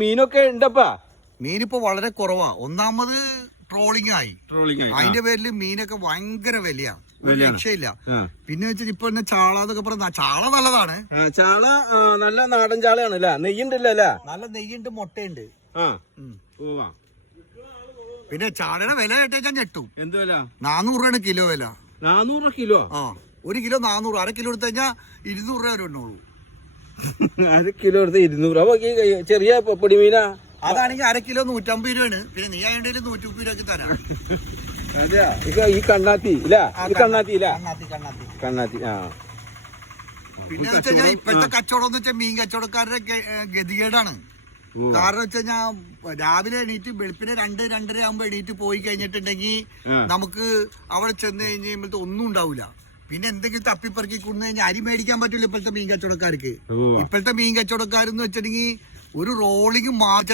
മീനൊക്കെ ഉണ്ടപ്പാ? മീനിപ്പോ വളരെ കുറവാ. ഒന്നാമത് ട്രോളിംഗ് ആയി. അതിന്റെ പേരിൽ മീനൊക്കെ ഭയങ്കര വിലയാണ്, രക്ഷയില്ല. പിന്നെ വെച്ചാൽ ഇപ്പൊ ചാള എന്നൊക്കെ പറഞ്ഞ ചാള നല്ലതാണ്. ചാള നല്ല നാടൻ ചാളയാണ് അല്ലേ? നെയ്യുണ്ടല്ലോ, നല്ല നെയ്യുണ്ട്, മുട്ടയുണ്ട്. പിന്നെ ചാളയുടെ വില കേട്ടാ ഞെട്ടും. എന്ത് വില? 400 രൂപയാണ് കിലോ വില. 400 കിലോ? ആ, 1 കിലോ 400. അര കിലോ എടുത്തു കഴിഞ്ഞാൽ 200 രൂപ വരെ ഉള്ളൂ. അര കിലോ എടുത്ത് 200. ചെറിയ പൊടിമീനാ അതാണെങ്കിൽ അര കിലോ 150 രൂപയാണ്. പിന്നെ നീ അതിന്റെ 130 രൂപയ്ക്ക് തരാം. ഈ കണ്ണാത്തി ഇല്ല, കണ്ണാത്തി ഇല്ല, കണ്ണാത്തി. പിന്നെ വെച്ചാൽ ഇപ്പോഴത്തെ കച്ചവടം എന്ന് വെച്ചാൽ മീൻ കച്ചവടക്കാരുടെ ഗതികേടാണ്. കാരണം വെച്ച് കഴിഞ്ഞാൽ രാവിലെ എണീറ്റ് വെളുപ്പിനെ 2-2:30 ആകുമ്പോ എണീറ്റ് പോയി കഴിഞ്ഞിട്ടുണ്ടെങ്കിൽ നമുക്ക് അവിടെ ചെന്ന് കഴിഞ്ഞ് കഴിയുമ്പോഴത്തെ ഒന്നും ഉണ്ടാവില്ല. പിന്നെ എന്തെങ്കിലും തപ്പിപ്പറക്കി കൊണ്ടു കഴിഞ്ഞാൽ അരി മേടിക്കാൻ പറ്റില്ല ഇപ്പോഴത്തെ മീൻ കച്ചവടക്കാർക്ക്. ഇപ്പോഴത്തെ മീൻ കച്ചവടക്കാരെന്ന് വെച്ചിട്ടുണ്ടെങ്കിൽ ഒരു റോളിങ് മാറ്റം